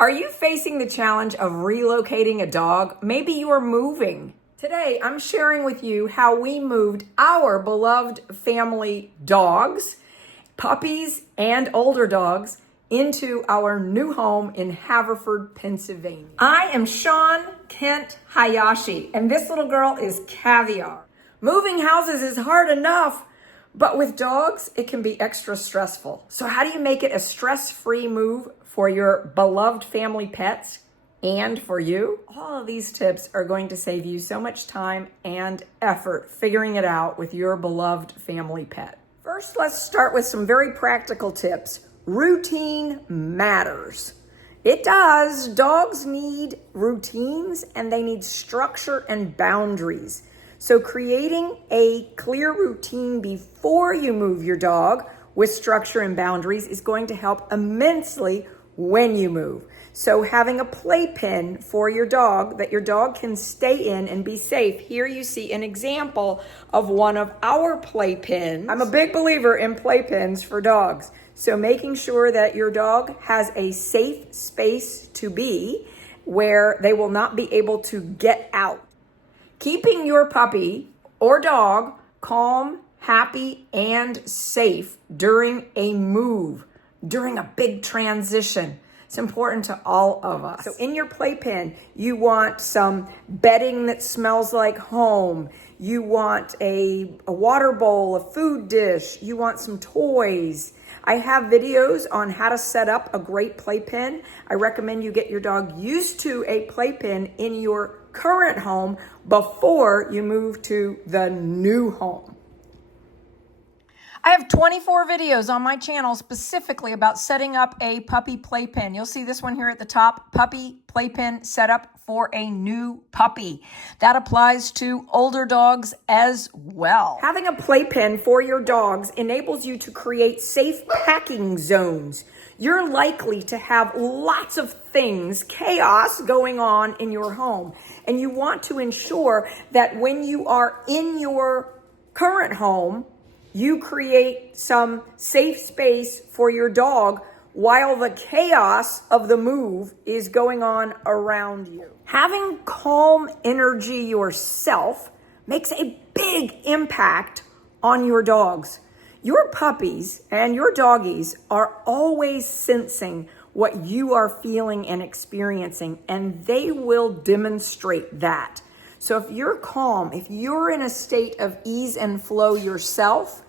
Are you facing the challenge of relocating a dog? Maybe you are moving. Today, I'm sharing with you how we moved our beloved family dogs, puppies and older dogs, into our new home in Haverford, Pennsylvania. I am Shawn Kent Hayashi, and this little girl is Caviar. Moving houses is hard enough, but with dogs, it can be extra stressful. So how do you make it a stress-free move for your beloved family pets and for you? All of these tips are going to save you so much time and effort figuring it out with your beloved family pet. First, let's start with some very practical tips. Routine matters. It does. Dogs need routines and they need structure and boundaries. So creating a clear routine before you move your dog with structure and boundaries is going to help immensely when you move. So having a playpen for your dog that your dog can stay in and be safe. Here you see an example of one of our playpens. I'm a big believer in playpens for dogs. So making sure that your dog has a safe space to be where they will not be able to get out. Keeping your puppy or dog calm, happy, and safe during a move, during a big transition. It's important to all of us. So in your playpen, you want some bedding that smells like home. You want a water bowl, a food dish. You want some toys. I have videos on how to set up a great playpen. I recommend you get your dog used to a playpen in your current home before you move to the new home. I have 24 videos on my channel specifically about setting up a puppy playpen. You'll see this one here at the top, puppy playpen setup for a new puppy. That applies to older dogs as well. Having a playpen for your dogs enables you to create safe packing zones. You're likely to have lots of things, chaos going on in your home. And you want to ensure that when you are in your current home, you create some safe space for your dog while the chaos of the move is going on around you. Having calm energy yourself makes a big impact on your dogs. Your puppies and your doggies are always sensing what you are feeling and experiencing, and they will demonstrate that. So if you're calm, if you're in a state of ease and flow yourself,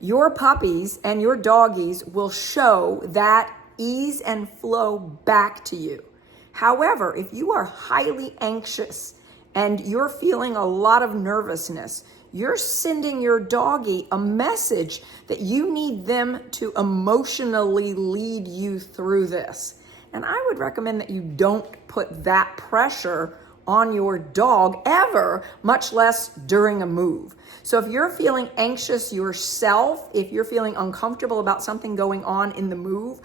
your puppies and your doggies will show that ease and flow back to you. However, if you are highly anxious and you're feeling a lot of nervousness, you're sending your doggie a message that you need them to emotionally lead you through this. And I would recommend that you don't put that pressure on your dog ever, much less during a move. So if you're feeling anxious yourself, if you're feeling uncomfortable about something going on in the move,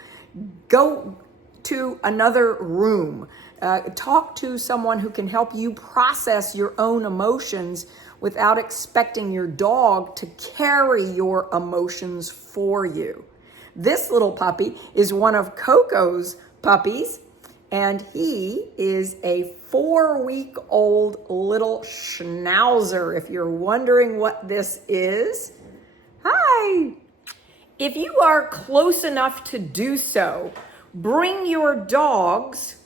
go to another room. Talk to someone who can help you process your own emotions without expecting your dog to carry your emotions for you. This little puppy is one of Coco's puppies, and he is a 4-week-old little Schnauzer, if you're wondering what this is. Hi! If you are close enough to do so, bring your dogs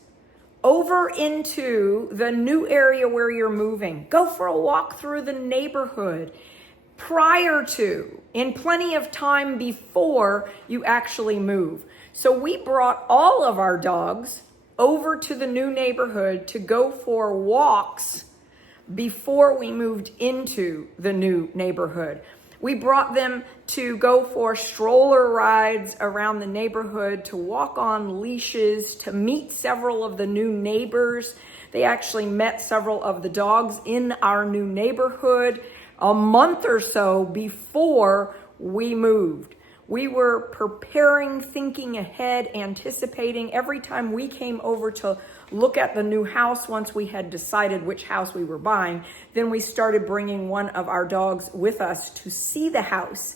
over into the new area where you're moving. Go for a walk through the neighborhood prior to, in plenty of time before you actually move. So we brought all of our dogs over to the new neighborhood to go for walks before we moved into the new neighborhood. We brought them to go for stroller rides around the neighborhood, to walk on leashes, to meet several of the new neighbors. They actually met several of the dogs in our new neighborhood a month or so before we moved. We were preparing, thinking ahead, anticipating. Every time we came over to look at the new house, once we had decided which house we were buying, then we started bringing one of our dogs with us to see the house.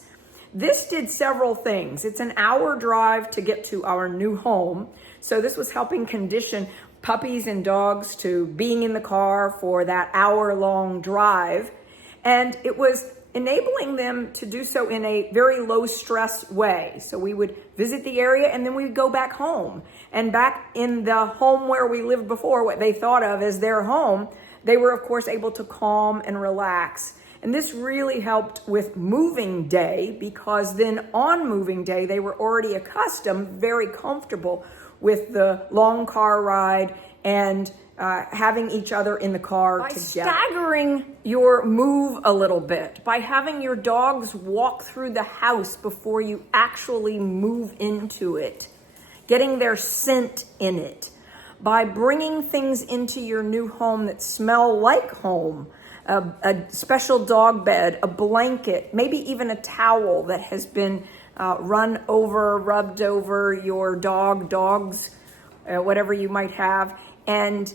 This did several things. It's an hour drive to get to our new home. So this was helping condition puppies and dogs to being in the car for that hour-long drive. And it was enabling them to do so in a very low-stress way. So we would visit the area and then we would go back home. And back in the home where we lived before, what they thought of as their home, they were, of course, able to calm and relax. And this really helped with moving day, because then on moving day, they were already accustomed, very comfortable with the long car ride and having each other in the car together. Staggering your move a little bit, by having your dogs walk through the house before you actually move into it, getting their scent in it, by bringing things into your new home that smell like home, a special dog bed, a blanket, maybe even a towel that has been rubbed over your dogs, whatever you might have, and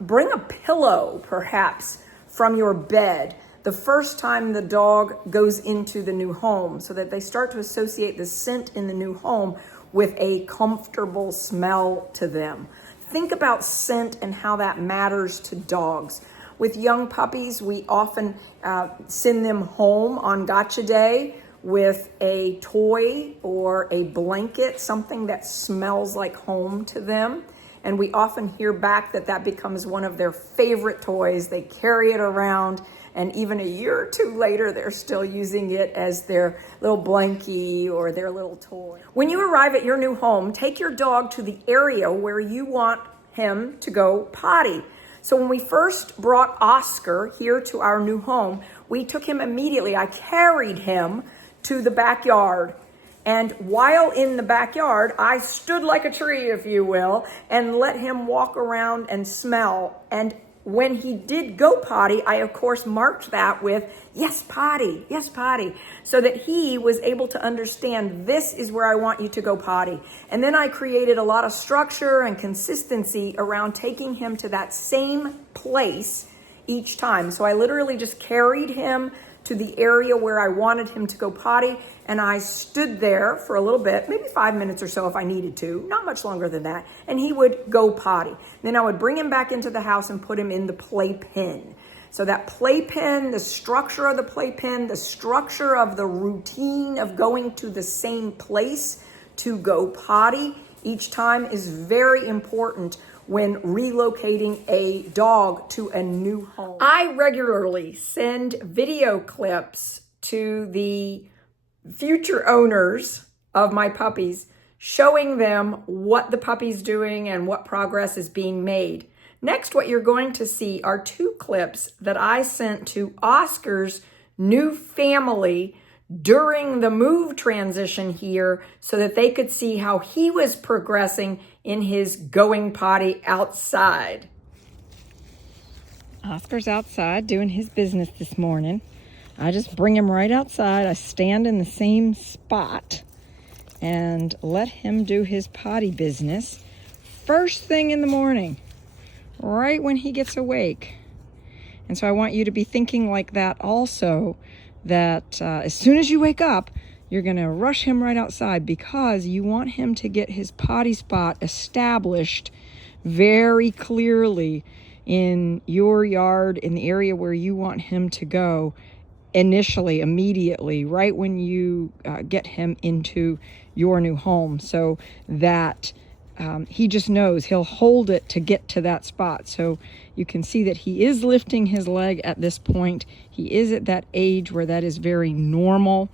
bring a pillow, perhaps, from your bed the first time the dog goes into the new home, so that they start to associate the scent in the new home with a comfortable smell to them. Think about scent and how that matters to dogs. With young puppies, we often send them home on Gotcha Day with a toy or a blanket, something that smells like home to them. And we often hear back that that becomes one of their favorite toys. They carry it around, and even a year or two later, they're still using it as their little blankie or their little toy. When you arrive at your new home, take your dog to the area where you want him to go potty. So when we first brought Oscar here to our new home, we took him immediately. I carried him to the backyard. And while in the backyard, I stood like a tree, if you will, and let him walk around and smell. And when he did go potty, I, of course, marked that with, yes, potty, so that he was able to understand, this is where I want you to go potty. And then I created a lot of structure and consistency around taking him to that same place each time. So I literally just carried him to the area where I wanted him to go potty, and I stood there for a little bit, maybe 5 minutes or so if I needed to, not much longer than that, and he would go potty. Then I would bring him back into the house and put him in the playpen. So that playpen, the structure of the playpen, the structure of the routine of going to the same place to go potty each time is very important when relocating a dog to a new home. I regularly send video clips to the future owners of my puppies, showing them what the puppy's doing and what progress is being made. Next, what you're going to see are 2 clips that I sent to Oscar's new family during the move transition here, so that they could see how he was progressing in his going potty outside. Oscar's outside doing his business this morning. I just bring him right outside. I stand in the same spot and let him do his potty business first thing in the morning, right when he gets awake. And so I want you to be thinking like that also, that as soon as you wake up, you're going to rush him right outside, because you want him to get his potty spot established very clearly in your yard, in the area where you want him to go initially, immediately, right when you get him into your new home, so that he just knows he'll hold it to get to that spot. So you can see that he is lifting his leg at this point. He is at that age where that is very normal.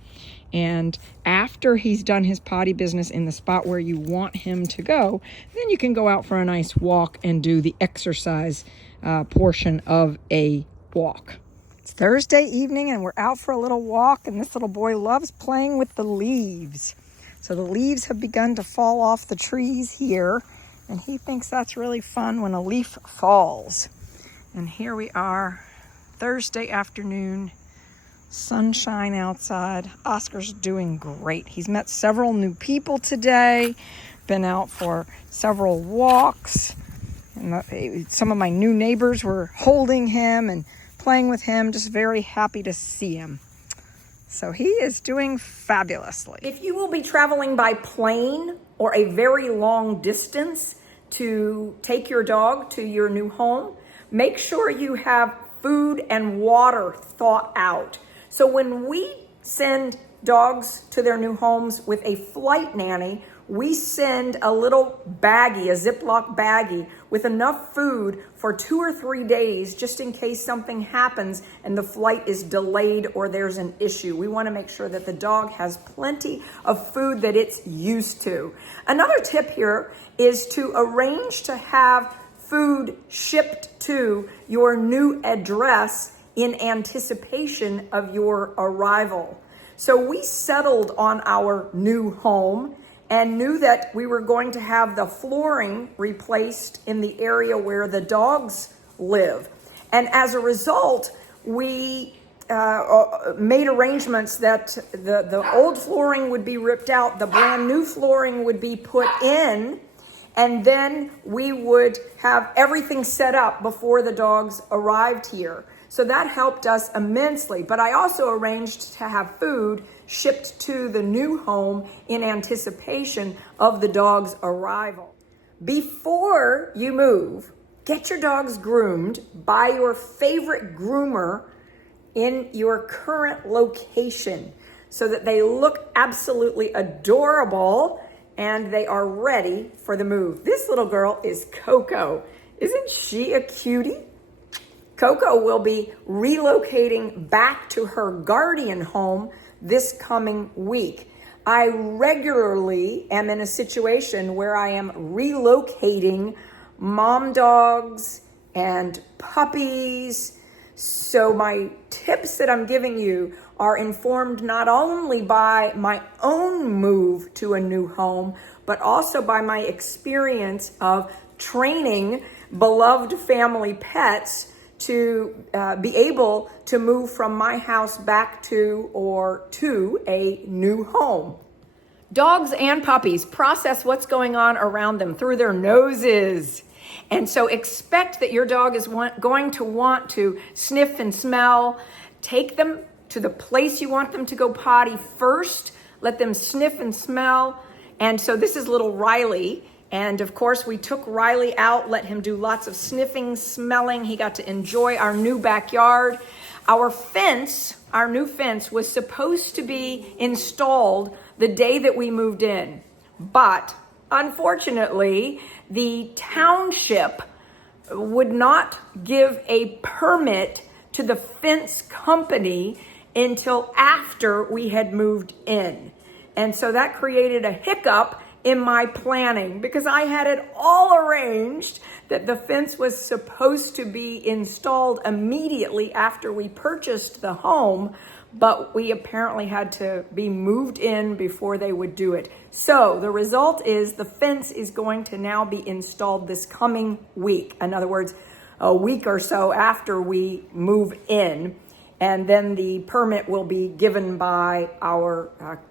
And after he's done his potty business in the spot where you want him to go, then you can go out for a nice walk and do the exercise portion of a walk. It's Thursday evening and we're out for a little walk, and this little boy loves playing with the leaves. So the leaves have begun to fall off the trees here, and he thinks that's really fun when a leaf falls. And here we are, Thursday afternoon, sunshine outside. Oscar's doing great. He's met several new people today, been out for several walks, and some of my new neighbors were holding him and playing with him. Just very happy to see him. So he is doing fabulously. If you will be traveling by plane or a very long distance to take your dog to your new home, make sure you have food and water thought out. So when we send dogs to their new homes with a flight nanny, we send a little baggie, a Ziploc baggie with enough food for 2 or 3 days, just in case something happens and the flight is delayed or there's an issue. We want to make sure that the dog has plenty of food that it's used to. Another tip here is to arrange to have food shipped to your new address in anticipation of your arrival. So we settled on our new home and knew that we were going to have the flooring replaced in the area where the dogs live. And as a result, we made arrangements that the old flooring would be ripped out, the brand new flooring would be put in, and then we would have everything set up before the dogs arrived here. So that helped us immensely. But I also arranged to have food shipped to the new home in anticipation of the dog's arrival. Before you move, get your dogs groomed by your favorite groomer in your current location so that they look absolutely adorable and they are ready for the move. This little girl is Coco. Isn't she a cutie? Coco will be relocating back to her guardian home this coming week. I regularly am in a situation where I am relocating mom dogs and puppies. So my tips that I'm giving you are informed not only by my own move to a new home, but also by my experience of training beloved family pets to be able to move from my house back to a new home. Dogs and puppies process what's going on around them through their noses. And so expect that your dog is going to want to sniff and smell. Take them to the place you want them to go potty first. Let them sniff and smell. And so this is little Riley. And of course, we took Riley out, let him do lots of sniffing, smelling. He got to enjoy our new backyard. Our new fence was supposed to be installed the day that we moved in. But unfortunately, the township would not give a permit to the fence company until after we had moved in. And so that created a hiccup in my planning because I had it all arranged that the fence was supposed to be installed immediately after we purchased the home, but we apparently had to be moved in before they would do it. So the result is the fence is going to now be installed this coming week. In other words, a week or so after we move in, and then the permit will be given by our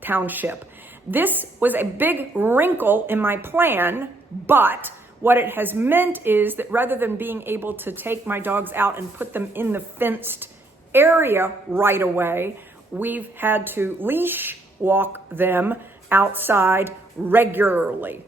township. This was a big wrinkle in my plan, but what it has meant is that rather than being able to take my dogs out and put them in the fenced area right away, we've had to leash walk them outside regularly.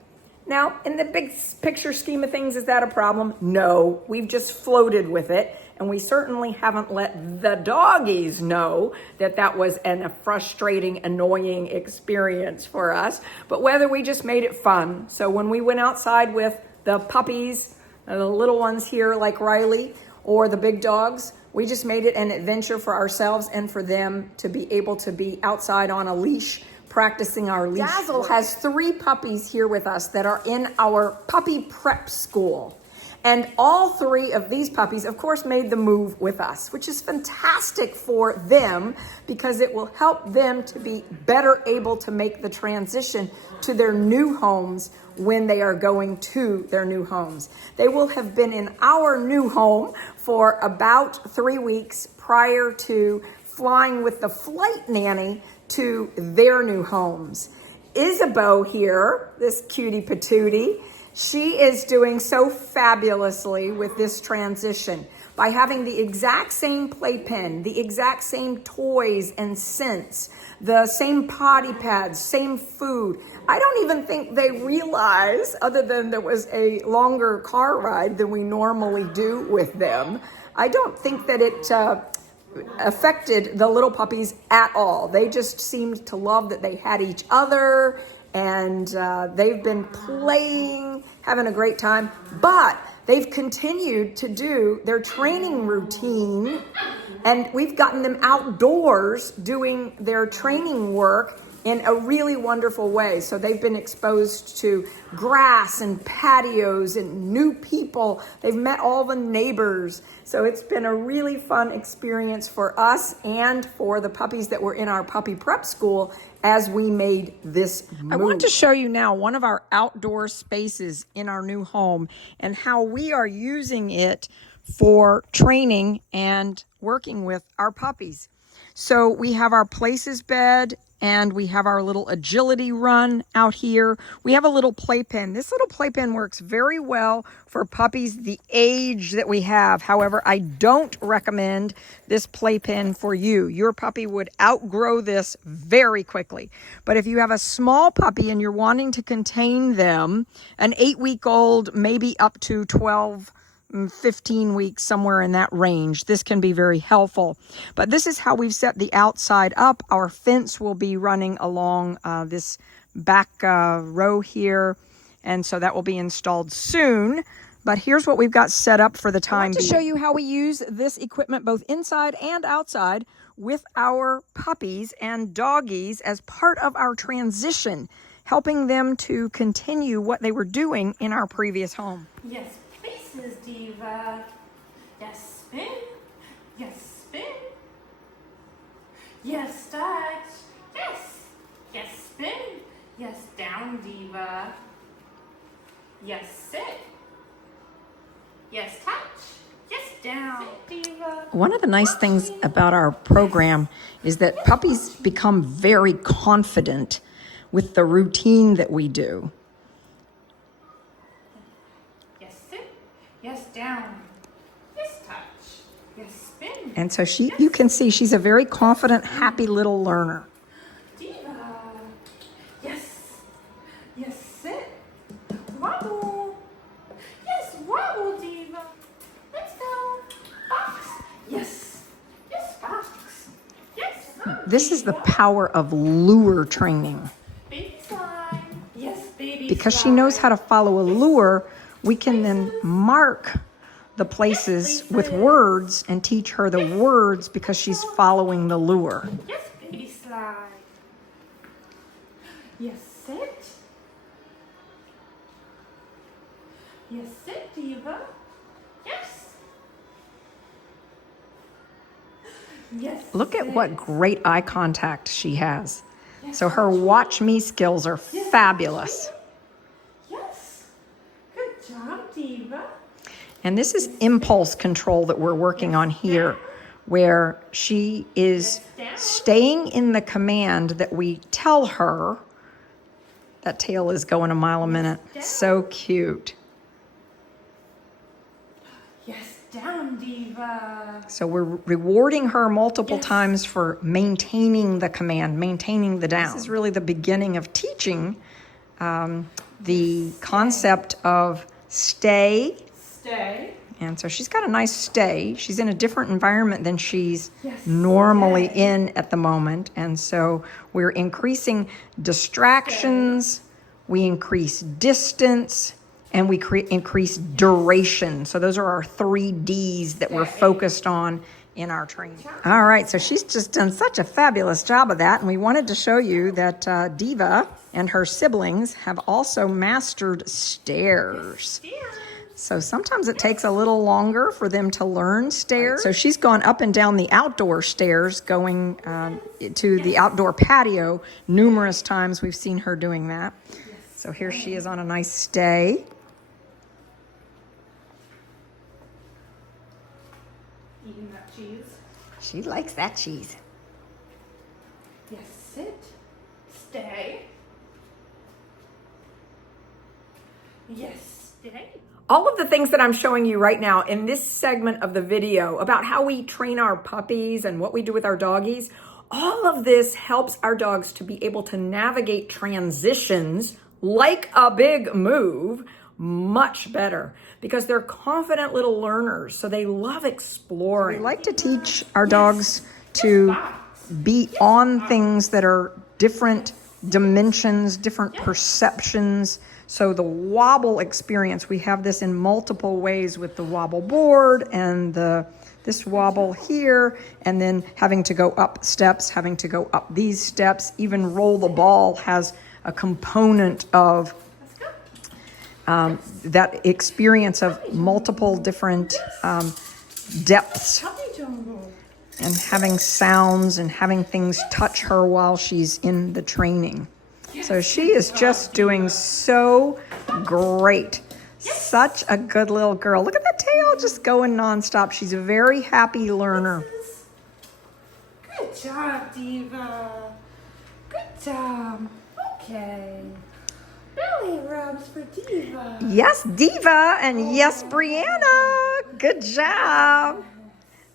Now, in the big picture scheme of things, is that a problem? No, we've just floated with it. And we certainly haven't let the doggies know that that was a frustrating, annoying experience for us, but whether we just made it fun. So when we went outside with the puppies, the little ones here like Riley, or the big dogs, we just made it an adventure for ourselves and for them to be able to be outside on a leash, practicing our leash. Dazzle has 3 puppies here with us that are in our puppy prep school. And all 3 of these puppies, of course, made the move with us, which is fantastic for them because it will help them to be better able to make the transition to their new homes when they are going to their new homes. They will have been in our new home for about 3 weeks prior to flying with the flight nanny to their new homes. Isabeau here, this cutie patootie, she is doing so fabulously with this transition. by having the exact same playpen, the exact same toys and scents, the same potty pads, same food. I don't even think they realize, other than there was a longer car ride than we normally do with them, I don't think that it affected the little puppies at all. They just seemed to love that they had each other, and they've been playing, having a great time, but they've continued to do their training routine, and we've gotten them outdoors doing their training work in a really wonderful way. So they've been exposed to grass and patios and new people. They've met all the neighbors. So it's been a really fun experience for us and for the puppies that were in our puppy prep school as we made this move. I want to show you now one of our outdoor spaces in our new home and how we are using it for training and working with our puppies. So we have our places bed, and we have our little agility run out here. We have a little playpen. This little playpen works very well for puppies the age that we have. However, I don't recommend this playpen for you. Your puppy would outgrow this very quickly. But if you have a small puppy and you're wanting to contain them, an 8-week-old, maybe up to 12, 15 weeks, somewhere in that range, this can be very helpful. But this is how we've set the outside up. Our fence will be running along this back row here, and so that will be installed soon. But here's what we've got set up for the time being. I want to show you how we use this equipment both inside and outside with our puppies and doggies as part of our transition, helping them to continue what they were doing in our previous home. Yes, places, Diva. Yes, spin. Yes, spin. Yes, touch. Yes. Yes, spin. Yes, down, Diva. Yes, sit. Yes, touch. Yes, down. Sit, Diva. One of the nice things about our program is that puppies become very confident with the routine that we do. Yes, sit. Yes, down. Yes, touch. Yes, spin. And so you can see she's a very confident, happy little learner. Diva. Yes. Yes, sit. Wobble. Yes, wobble, Diva. Let's go. Box. Yes. Yes, box. Yes. This is the power of lure training. Baby slide. Yes, baby Because slide. she knows how to follow a lure, we can then mark the places with words and teach her the words because she's following the lure. Yes, baby slide. Yes, sit. Yes, sit, Diva. Yes. Yes. Look at sit. what great eye contact she has. So her watch me skills are fabulous. Yes. Good job, Diva. And this is impulse control that we're working on here, where she is staying in the command that we tell her. That tail is going a mile a minute. So cute. Yes, down, Diva. So we're rewarding her multiple times for maintaining the command, maintaining the down. This is really the beginning of teaching the concept of stay. Stay. And so she's got a nice stay. She's in a different environment than she's normally in at the moment. And so we're increasing distractions, we increase distance, and we increase duration. So those are our 3 Ds that we're focused on in our training. All right, so she's just done such a fabulous job of that. And we wanted to show you that Diva and her siblings have also mastered stairs. So sometimes it takes a little longer for them to learn stairs. So she's gone up and down the outdoor stairs going to the outdoor patio numerous times. We've seen her doing that. So here she is on a nice stay. Eating that cheese. She likes that cheese. Yes, sit. Stay. Yes, stay. All of the things that I'm showing you right now in this segment of the video about how we train our puppies and what we do with our doggies, all of this helps our dogs to be able to navigate transitions like a big move much better because they're confident little learners, so they love exploring. We like to teach our dogs to be on things that are different dimensions, different perceptions. So the wobble experience, we have this in multiple ways with the wobble board and this wobble here, and then having to go up steps, having to go up these steps. Even roll the ball has a component of that experience of multiple different depths and having sounds and having things touch her while she's in the training. So she is just doing so great. Such a good little girl. Look at the tail just going nonstop. She's a very happy learner. Good job, Diva. Good job. Okay. Belly rubs for Diva. Yes, Diva, and yes, Brianna. Good job.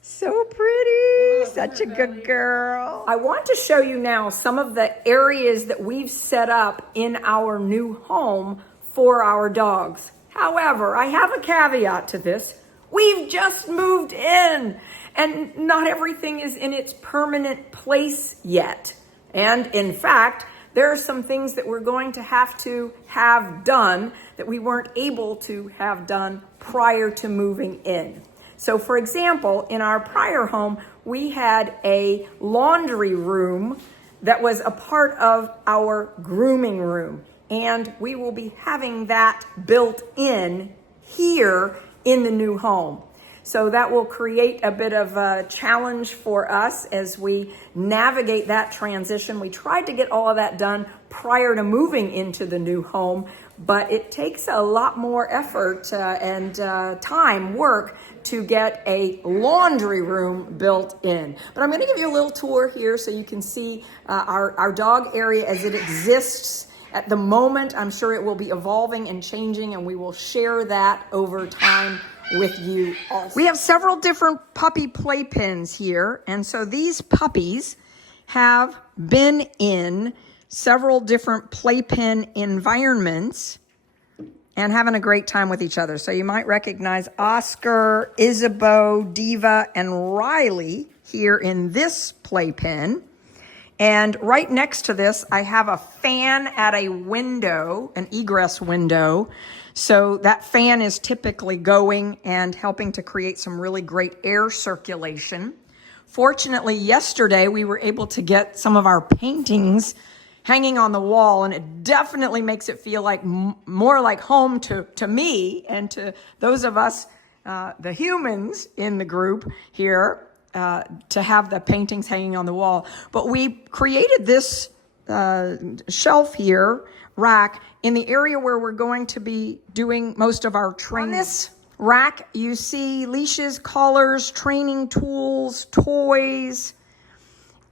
So pretty. Such a good girl. I want to show you now some of the areas that we've set up in our new home for our dogs. However, I have a caveat to this. We've just moved in, and not everything is in its permanent place yet. And in fact, there are some things that we're going to have done that we weren't able to have done prior to moving in. So for example, in our prior home, we had a laundry room that was a part of our grooming room. And we will be having that built in here in the new home. So that will create a bit of a challenge for us as we navigate that transition. We tried to get all of that done prior to moving into the new home, but it takes a lot more effort and time, work, to get a laundry room built in. But I'm gonna give you a little tour here so you can see our dog area as it exists at the moment. I'm sure it will be evolving and changing, and we will share that over time with you also. We have several different puppy playpens here, and so these puppies have been in several different playpen environments and having a great time with each other. So you might recognize Oscar, Isabeau, Diva, and Riley here in this playpen. And right next to this, I have a fan at a window, an egress window. So that fan is typically going and helping to create some really great air circulation. Fortunately, yesterday we were able to get some of our paintings hanging on the wall, and it definitely makes it feel like more like home to me and to those of us, the humans in the group here, to have the paintings hanging on the wall. But we created this shelf here, rack, in the area where we're going to be doing most of our training. On this rack, you see leashes, collars, training tools, toys,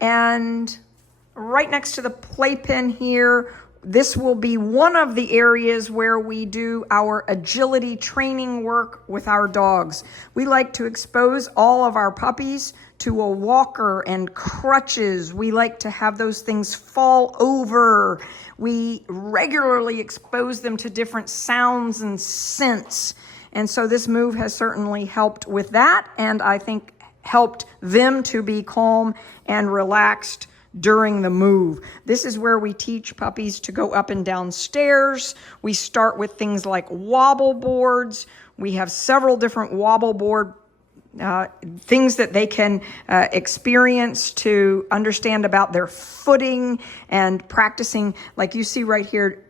and right next to the playpen here, this will be one of the areas where we do our agility training work with our dogs. We like to expose all of our puppies to a walker and crutches. We like to have those things fall over. We regularly expose them to different sounds and scents. And so this move has certainly helped with that, and I think helped them to be calm and relaxed during the move. This is where we teach puppies to go up and down stairs. We start with things like wobble boards. We have several different wobble board things that they can experience to understand about their footing and practicing. Like you see right here,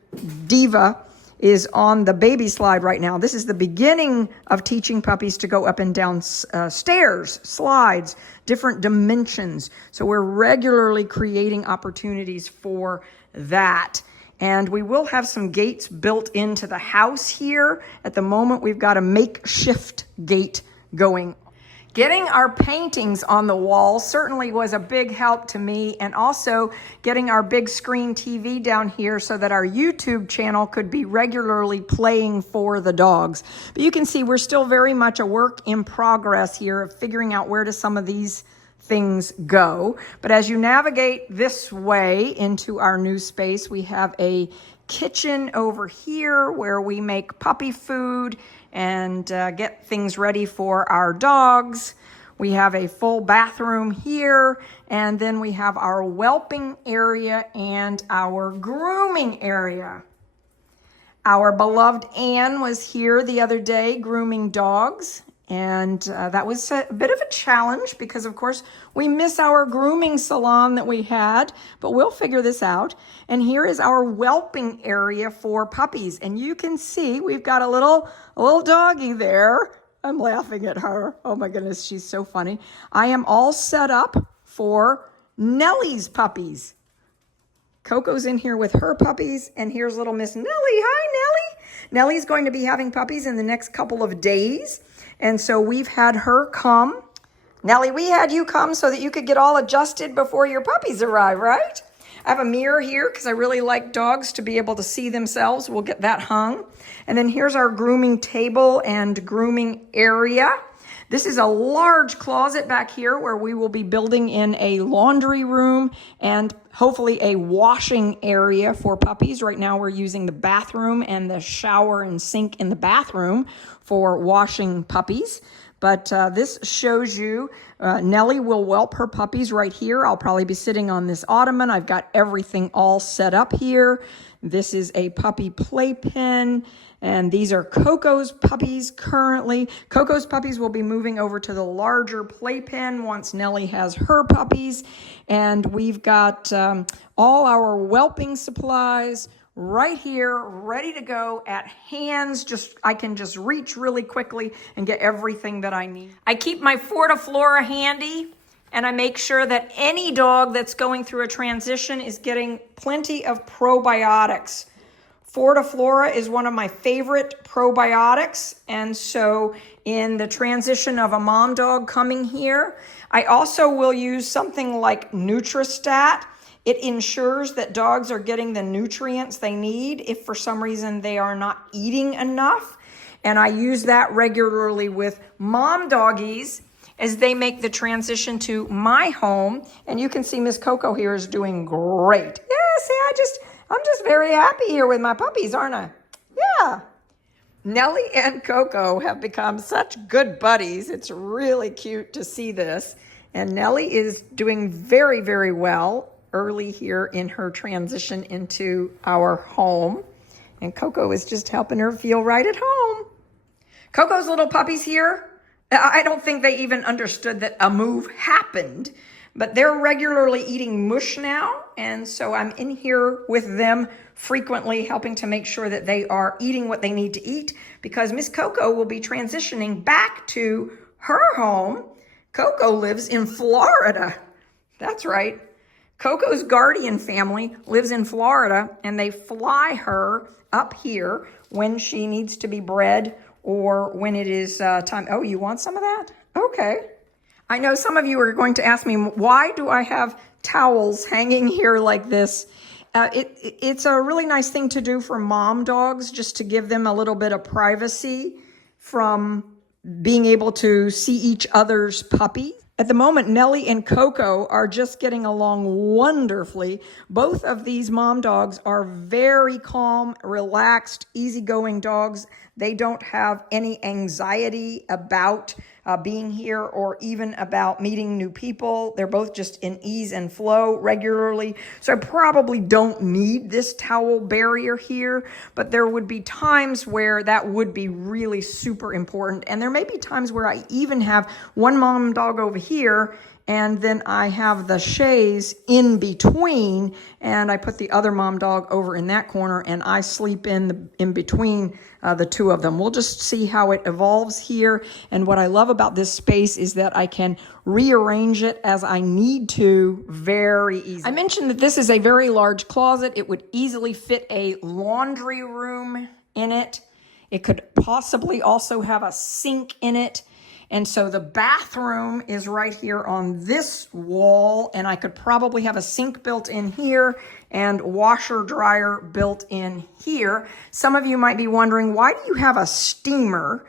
Diva is on the baby slide right now. This is the beginning of teaching puppies to go up and down stairs, slides, different dimensions. So we're regularly creating opportunities for that. And we will have some gates built into the house here. At the moment, we've got a makeshift gate going. Getting our paintings on the wall certainly was a big help to me, and also getting our big screen TV down here so that our YouTube channel could be regularly playing for the dogs. But you can see we're still very much a work in progress here of figuring out where do some of these things go. But as you navigate this way into our new space, we have a kitchen over here where we make puppy food and get things ready for our dogs. We have a full bathroom here, and then we have our whelping area and our grooming area. Our beloved Anne was here the other day grooming dogs, and that was a bit of a challenge because, of course, we miss our grooming salon that we had, but we'll figure this out. And here is our whelping area for puppies. And you can see we've got a little doggy there. I'm laughing at her. Oh my goodness, she's so funny. I am all set up for Nellie's puppies. Coco's in here with her puppies, and here's little Miss Nellie. Hi, Nellie. Nellie's going to be having puppies in the next couple of days. And so we've had her come. Nellie, we had you come so that you could get all adjusted before your puppies arrive, right? I have a mirror here because I really like dogs to be able to see themselves. We'll get that hung. And then here's our grooming table and grooming area. This is a large closet back here where we will be building in a laundry room and hopefully a washing area for puppies. Right now we're using the bathroom and the shower and sink in the bathroom for washing puppies. But this shows you Nellie will whelp her puppies right here. I'll probably be sitting on this ottoman. I've got everything all set up here. This is a puppy playpen. And these are Coco's puppies currently. Coco's puppies will be moving over to the larger playpen once Nellie has her puppies. And we've got all our whelping supplies right here, ready to go at hands. I can just reach really quickly and get everything that I need. I keep my Fortiflora handy, and I make sure that any dog that's going through a transition is getting plenty of probiotics. Fortiflora is one of my favorite probiotics, and so in the transition of a mom dog coming here, I also will use something like Nutristat. It ensures that dogs are getting the nutrients they need if for some reason they are not eating enough, and I use that regularly with mom doggies as they make the transition to my home. And you can see Miss Coco here is doing great. Yeah, see, I'm just very happy here with my puppies, aren't I? Yeah. Nellie and Coco have become such good buddies. It's really cute to see this. And Nellie is doing very, very well early here in her transition into our home. And Coco is just helping her feel right at home. Coco's little puppies here, I don't think they even understood that a move happened, but they're regularly eating mush now. And so I'm in here with them frequently, helping to make sure that they are eating what they need to eat, because Miss Coco will be transitioning back to her home. Coco lives in Florida. That's right. Coco's guardian family lives in Florida, and they fly her up here when she needs to be bred or when it is time. Oh, you want some of that? Okay. I know some of you are going to ask me, why do I have towels hanging here like this? It's a really nice thing to do for mom dogs, just to give them a little bit of privacy from being able to see each other's puppies. At the moment, Nellie and Coco are just getting along wonderfully. Both of these mom dogs are very calm, relaxed, easygoing dogs. They don't have any anxiety about being here or even about meeting new people. They're both just in ease and flow regularly. So I probably don't need this towel barrier here, but there would be times where that would be really super important. And there may be times where I even have one mom dog over here, and then I have the chaise in between, and I put the other mom dog over in that corner, and I sleep in between the two of them. We'll just see how it evolves here. And what I love about this space is that I can rearrange it as I need to very easily. I mentioned that this is a very large closet. It would easily fit a laundry room in it. It could possibly also have a sink in it. And so the bathroom is right here on this wall, and I could probably have a sink built in here and washer dryer built in here. Some of you might be wondering, why do you have a steamer?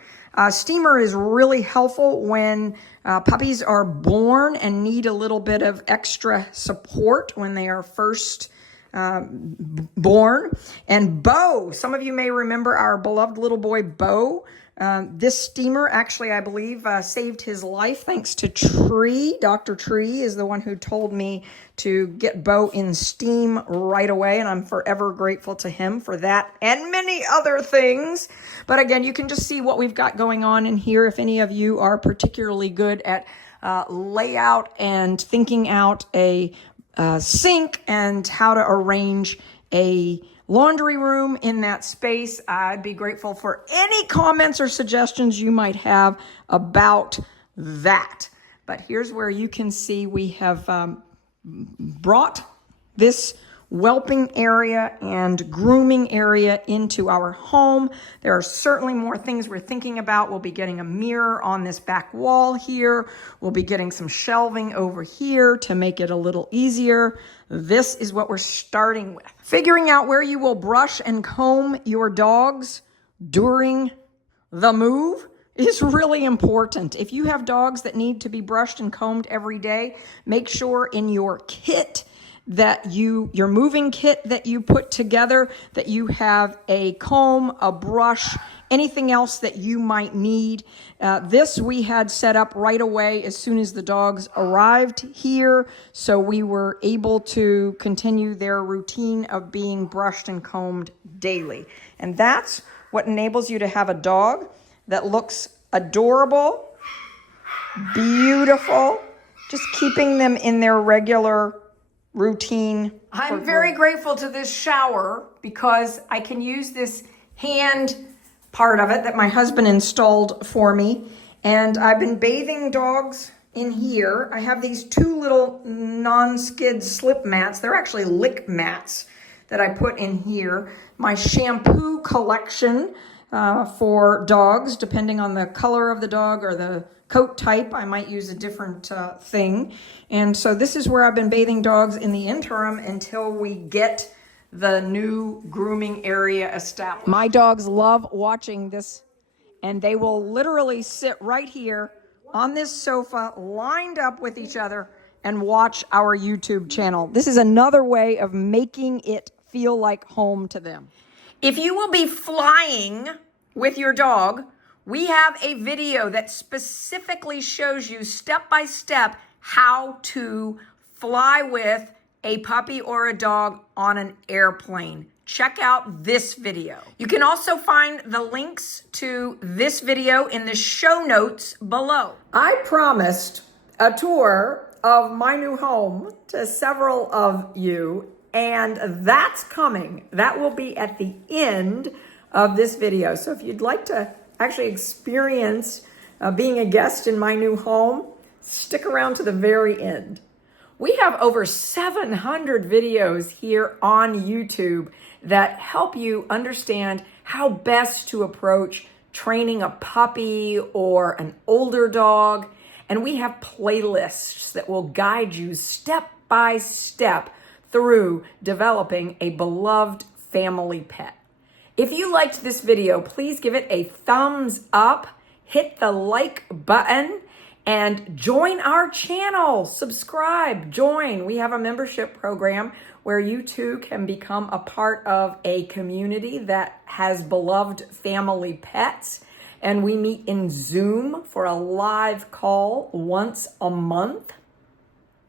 Steamer is really helpful when puppies are born and need a little bit of extra support when they are first born. And Bo, some of you may remember our beloved little boy Bo. This steamer actually, I believe, saved his life thanks to Tree. Dr. Tree is the one who told me to get Bo in steam right away, and I'm forever grateful to him for that and many other things. But again, you can just see what we've got going on in here. If any of you are particularly good at layout and thinking out a sink and how to arrange a laundry room in that space, I'd be grateful for any comments or suggestions you might have about that. But here's where you can see we have brought this whelping area and grooming area into our home. There are certainly more things we're thinking about. We'll be getting a mirror on this back wall here. We'll be getting some shelving over here to make it a little easier. This is what we're starting with. Figuring out where you will brush and comb your dogs during the move is really important. If you have dogs that need to be brushed and combed every day, make sure in your kit that your moving kit that you put together, that you have a comb, a brush, anything else that you might need. This we had set up right away as soon as the dogs arrived here, so we were able to continue their routine of being brushed and combed daily. And that's what enables you to have a dog that looks adorable, beautiful, just keeping them in their regular routine. I'm very grateful to this shower because I can use this hand part of it that my husband installed for me. And I've been bathing dogs in here. I have these two little non-skid slip mats. They're actually lick mats that I put in here. My shampoo collection for dogs, depending on the color of the dog or the coat type, I might use a different thing. And so this is where I've been bathing dogs in the interim until we get the new grooming area established. My dogs love watching this, and they will literally sit right here on this sofa, lined up with each other, and watch our YouTube channel. This is another way of making it feel like home to them. If you will be flying with your dog, we have a video that specifically shows you step by step how to fly with a puppy or a dog on an airplane. Check out this video. You can also find the links to this video in the show notes below. I promised a tour of my new home to several of you, and that's coming. That will be at the end of this video. So if you'd like to actually experience being a guest in my new home, stick around to the very end. We have over 700 videos here on YouTube that help you understand how best to approach training a puppy or an older dog. And we have playlists that will guide you step by step through developing a beloved family pet. If you liked this video, please give it a thumbs up, hit the like button, and join our channel. Subscribe, join. We have a membership program where you too can become a part of a community that has beloved family pets. And we meet in Zoom for a live call once a month.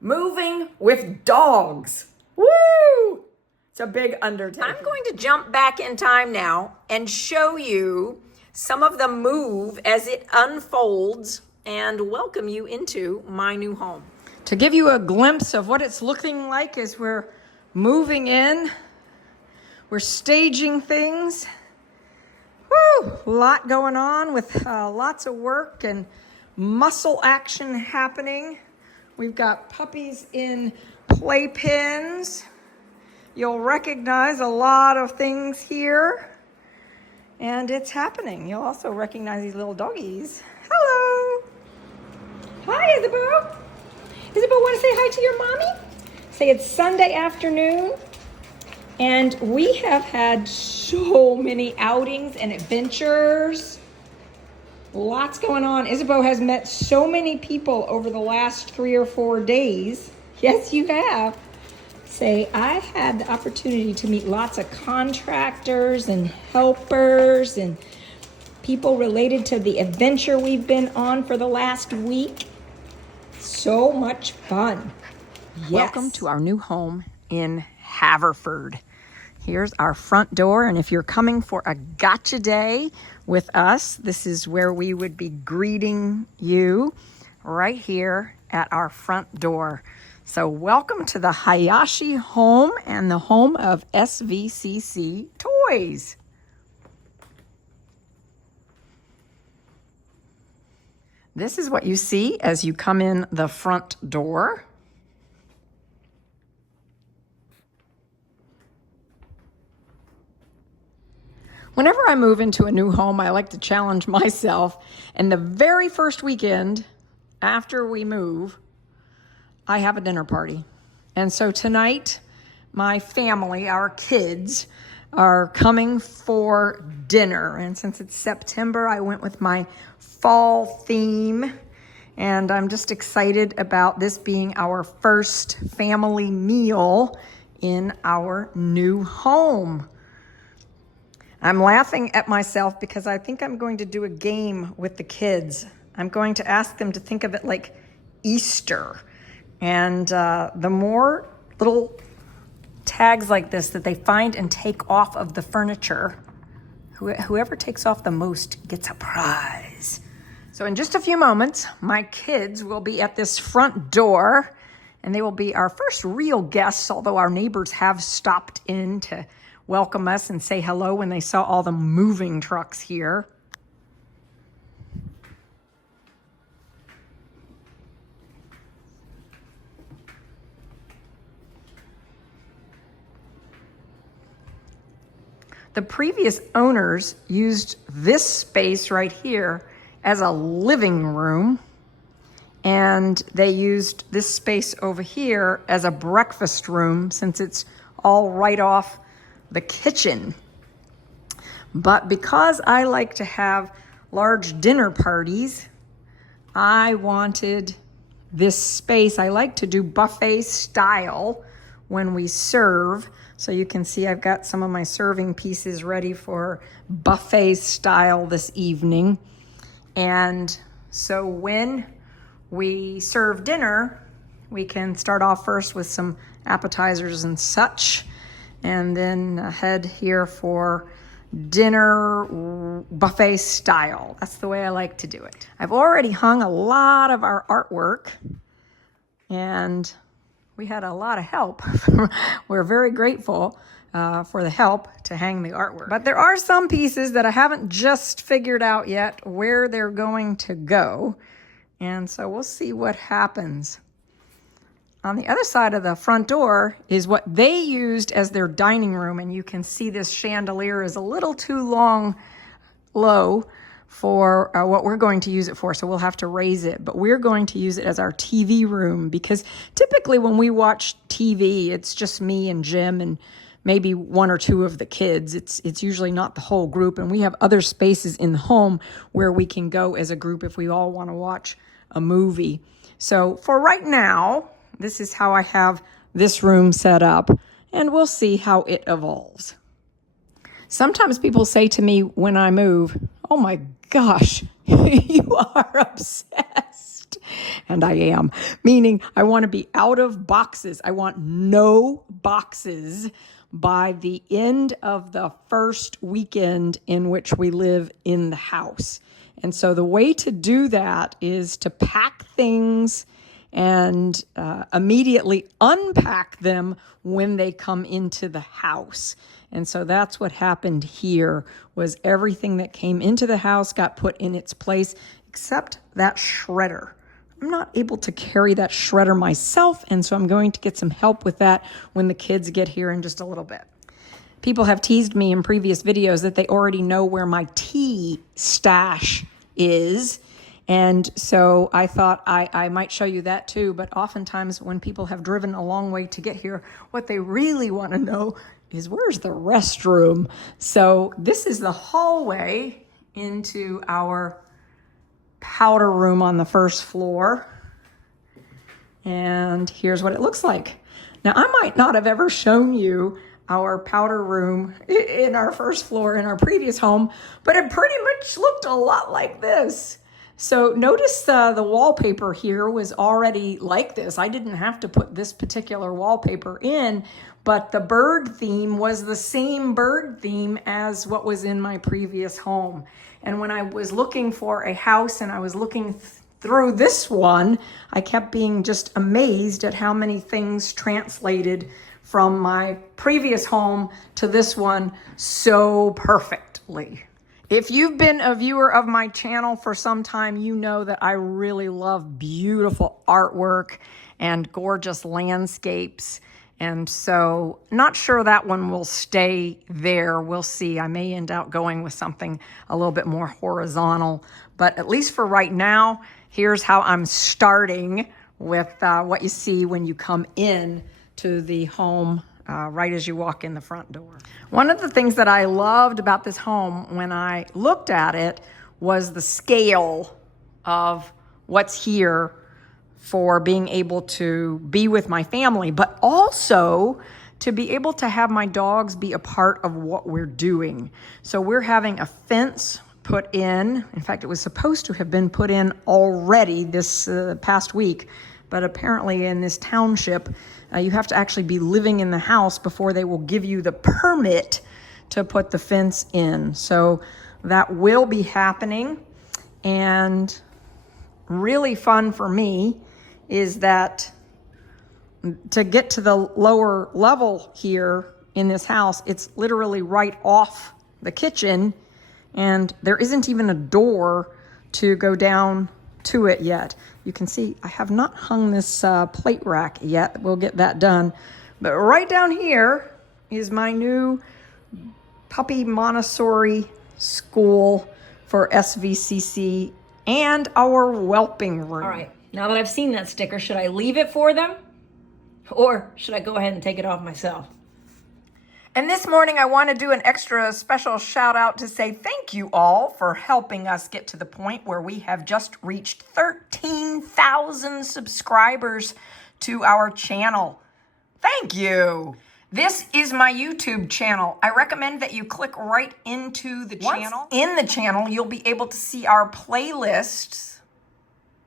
Moving with dogs. Woo! It's a big undertaking. I'm going to jump back in time now and show you some of the move as it unfolds and welcome you into my new home. To give you a glimpse of what it's looking like as we're moving in, we're staging things. Woo! A lot going on with lots of work and muscle action happening. We've got puppies in playpens. You'll recognize a lot of things here, and it's happening. You'll also recognize these little doggies. Hello. Hi, Isabel. Isabel, want to say hi to your mommy? Say it's Sunday afternoon, and we have had so many outings and adventures. Lots going on. Isabel has met so many people over the last 3 or 4 days. Yes, you have. Say, I've had the opportunity to meet lots of contractors and helpers and people related to the adventure we've been on for the last week. So much fun. Yes. Welcome to our new home in Haverford. Here's our front door, and if you're coming for a gotcha day with us, this is where we would be greeting you right here at our front door. So welcome to the Hayashi home and the home of SVCC Toys. This is what you see as you come in the front door. Whenever I move into a new home, I like to challenge myself. And the very first weekend after we move, I have a dinner party. And so tonight, my family, our kids, are coming for dinner. And since it's September, I went with my fall theme. And I'm just excited about this being our first family meal in our new home. I'm laughing at myself because I think I'm going to do a game with the kids. I'm going to ask them to think of it like Easter. And the more little tags like this that they find and take off of the furniture, whoever takes off the most gets a prize. So in just a few moments, my kids will be at this front door, and they will be our first real guests, although our neighbors have stopped in to welcome us and say hello when they saw all the moving trucks here. The previous owners used this space right here as a living room, and they used this space over here as a breakfast room since it's all right off the kitchen. But because I like to have large dinner parties, I wanted this space. I like to do buffet style when we serve. So you can see I've got some of my serving pieces ready for buffet style this evening. And so when we serve dinner, we can start off first with some appetizers and such, and then head here for dinner buffet style. That's the way I like to do it. I've already hung a lot of our artwork, and we had a lot of help. We're very grateful for the help to hang the artwork. But there are some pieces that I haven't just figured out yet where they're going to go. And so we'll see what happens. On the other side of the front door is what they used as their dining room. And you can see this chandelier is a little too low for what we're going to use it for. So we'll have to raise it. But we're going to use it as our TV room, because typically when we watch TV, it's just me and Jim and maybe 1 or 2 of the kids. It's usually not the whole group. And we have other spaces in the home where we can go as a group if we all want to watch a movie. So for right now, this is how I have this room set up, and we'll see how it evolves. Sometimes people say to me when I move, "Oh my gosh, you are obsessed." And I am, meaning I want to be out of boxes. I want no boxes by the end of the first weekend in which we live in the house. And so the way to do that is to pack things and immediately unpack them when they come into the house. And so that's what happened here, was everything that came into the house got put in its place, except that shredder. I'm not able to carry that shredder myself, and so I'm going to get some help with that when the kids get here in just a little bit. People have teased me in previous videos that they already know where my tea stash is. And so I thought I might show you that too. But oftentimes when people have driven a long way to get here, what they really want to know is where's the restroom? So this is the hallway into our powder room on the first floor. And here's what it looks like. Now, I might not have ever shown you our powder room in our first floor in our previous home, but it pretty much looked a lot like this. So notice the wallpaper here was already like this. I didn't have to put this particular wallpaper in, but the bird theme was the same bird theme as what was in my previous home. And when I was looking for a house and I was looking through this one, I kept being just amazed at how many things translated from my previous home to this one so perfectly. If you've been a viewer of my channel for some time, you know that I really love beautiful artwork and gorgeous landscapes. And so not sure that one will stay there. We'll see. I may end up going with something a little bit more horizontal, but at least for right now, here's how I'm starting with what you see when you come in to the home right as you walk in the front door. One of the things that I loved about this home when I looked at it was the scale of what's here for being able to be with my family, but also to be able to have my dogs be a part of what we're doing. So we're having a fence put in. In fact, it was supposed to have been put in already this past week, but apparently in this township, you have to actually be living in the house before they will give you the permit to put the fence in. So that will be happening. And really fun for me is that to get to the lower level here in this house, it's literally right off the kitchen, and there isn't even a door to go down to it yet. You can see I have not hung this plate rack yet. We'll get that done. But right down here is my new puppy Montessori school for SVCC and our whelping room. All right, now that I've seen that sticker, should I leave it for them? Or should I go ahead and take it off myself? And this morning, I want to do an extra special shout out to say thank you all for helping us get to the point where we have just reached 13,000 subscribers to our channel. Thank you. This is my YouTube channel. I recommend that you click right into the channel. In the channel, you'll be able to see our playlists.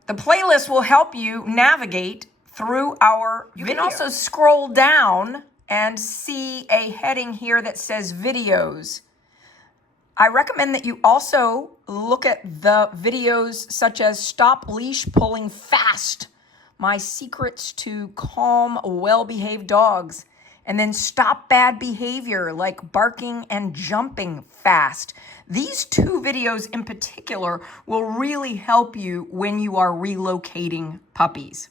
The playlist will help you navigate through our videos. You can also scroll down and see a heading here that says videos. I recommend that you also look at the videos such as Stop Leash Pulling Fast, My Secrets to Calm Well-Behaved Dogs, and then Stop Bad Behavior like Barking and Jumping Fast. These two videos in particular will really help you when you are relocating puppies.